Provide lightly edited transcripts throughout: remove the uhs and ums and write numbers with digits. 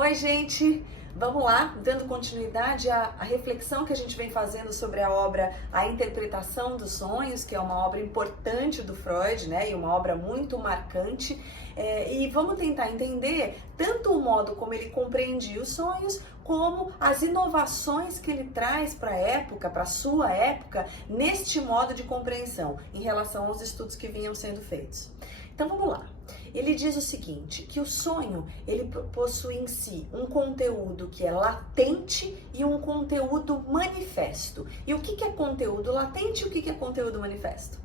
Oi, gente! Vamos lá, dando continuidade à reflexão que a gente vem fazendo sobre a obra A Interpretação dos Sonhos, que é uma obra importante do Freud, né? E uma obra muito marcante. E vamos tentar entender tanto o modo como ele compreendia os sonhos, como as inovações que ele traz para a época, para a sua época, neste modo de compreensão, em relação aos estudos que vinham sendo feitos. Então vamos lá. Ele diz o seguinte, que o sonho, ele possui em si um conteúdo que é latente e um conteúdo manifesto. E o que é conteúdo latente e o que é conteúdo manifesto?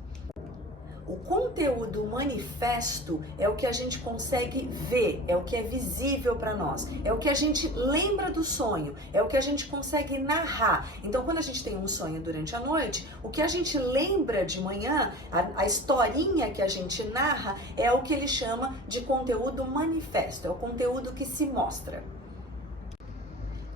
O conteúdo manifesto é o que a gente consegue ver, é o que é visível para nós, é o que a gente lembra do sonho, é o que a gente consegue narrar. Então, quando a gente tem um sonho durante a noite, o que a gente lembra de manhã, a historinha que a gente narra, é o que ele chama de conteúdo manifesto, é o conteúdo que se mostra.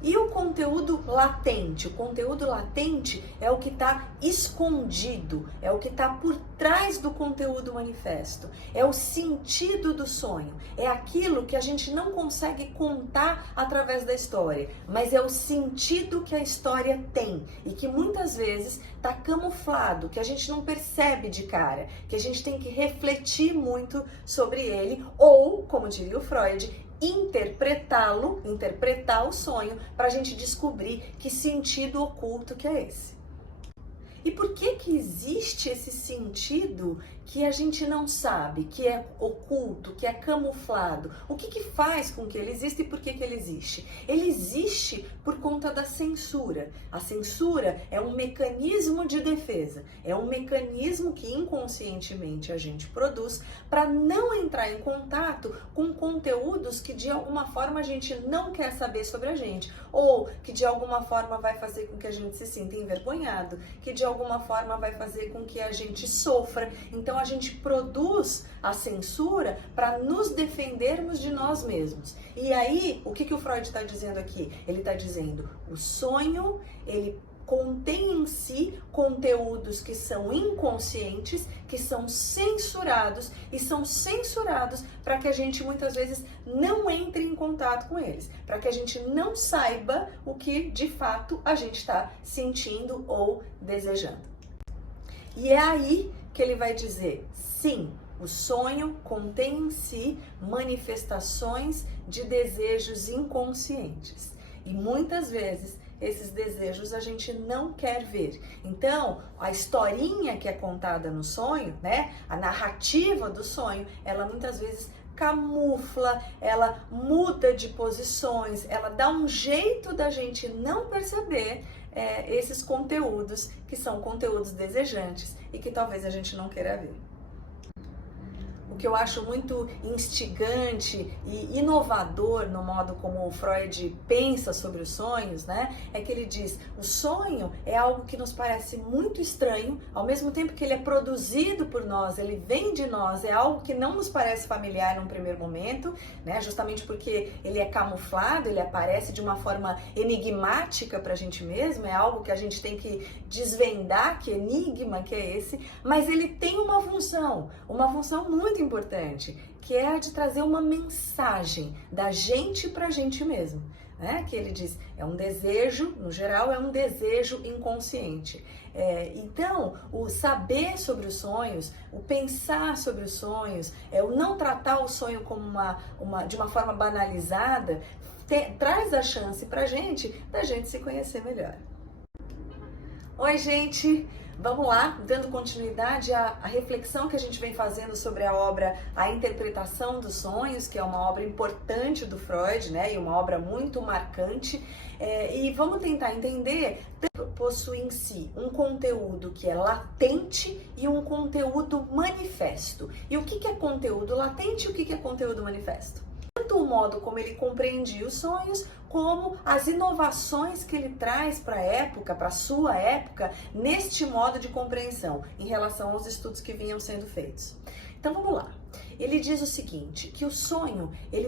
E o conteúdo latente? O conteúdo latente é o que está escondido, é o que está por trás do conteúdo manifesto, é o sentido do sonho, é aquilo que a gente não consegue contar através da história, mas é o sentido que a história tem e que muitas vezes está camuflado, que a gente não percebe de cara, que a gente tem que refletir muito sobre ele ou, como diria o Freud, interpretar o sonho para a gente descobrir que sentido oculto que é esse. E por que existe esse sentido que a gente não sabe, que é oculto, que é camuflado? O que faz com que ele exista e por que ele existe? Ele existe por conta da censura. A censura é um mecanismo de defesa, é um mecanismo que inconscientemente a gente produz para não entrar em contato com conteúdos que de alguma forma a gente não quer saber sobre a gente, ou que de alguma forma vai fazer com que a gente se sinta envergonhado, que de alguma forma vai fazer com que a gente sofra. Então a gente produz a censura para nos defendermos de nós mesmos. E aí, o que o Freud está dizendo aqui? Ele está dizendo, o sonho, ele contém em si conteúdos que são inconscientes, que são censurados e são censurados para que a gente muitas vezes não entre em contato com eles, para que a gente não saiba o que de fato a gente está sentindo ou desejando. E é aí que ele vai dizer, sim, o sonho contém em si manifestações de desejos inconscientes e muitas vezes esses desejos a gente não quer ver. Então, a historinha que é contada no sonho, né, a narrativa do sonho, ela muitas vezes camufla, ela muda de posições, ela dá um jeito da gente não perceber esses conteúdos que são conteúdos desejantes e que talvez a gente não queira ver. O que eu acho muito instigante e inovador no modo como o Freud pensa sobre os sonhos, né, é que ele diz, o sonho é algo que nos parece muito estranho, ao mesmo tempo que ele é produzido por nós, ele vem de nós, é algo que não nos parece familiar num primeiro momento, né, justamente porque ele é camuflado, ele aparece de uma forma enigmática pra gente mesmo, é algo que a gente tem que desvendar, que enigma que é esse, mas ele tem uma função muito importante, que é a de trazer uma mensagem da gente pra gente mesmo, né? Que ele diz, é um desejo, no geral, é um desejo inconsciente. Então, o saber sobre os sonhos, o pensar sobre os sonhos, o não tratar o sonho como de uma forma banalizada, traz a chance pra gente, da gente se conhecer melhor. Oi, gente! Vamos lá, dando continuidade à reflexão que a gente vem fazendo sobre a obra A Interpretação dos Sonhos, que é uma obra importante do Freud, né? E uma obra muito marcante. E vamos tentar entender, possui em si um conteúdo que é latente e um conteúdo manifesto. E o que é conteúdo latente e o que é conteúdo manifesto? Tanto o modo como ele compreendia os sonhos, como as inovações que ele traz para a época, para a sua época, neste modo de compreensão, em relação aos estudos que vinham sendo feitos. Então vamos lá. Ele diz o seguinte, que o sonho, ele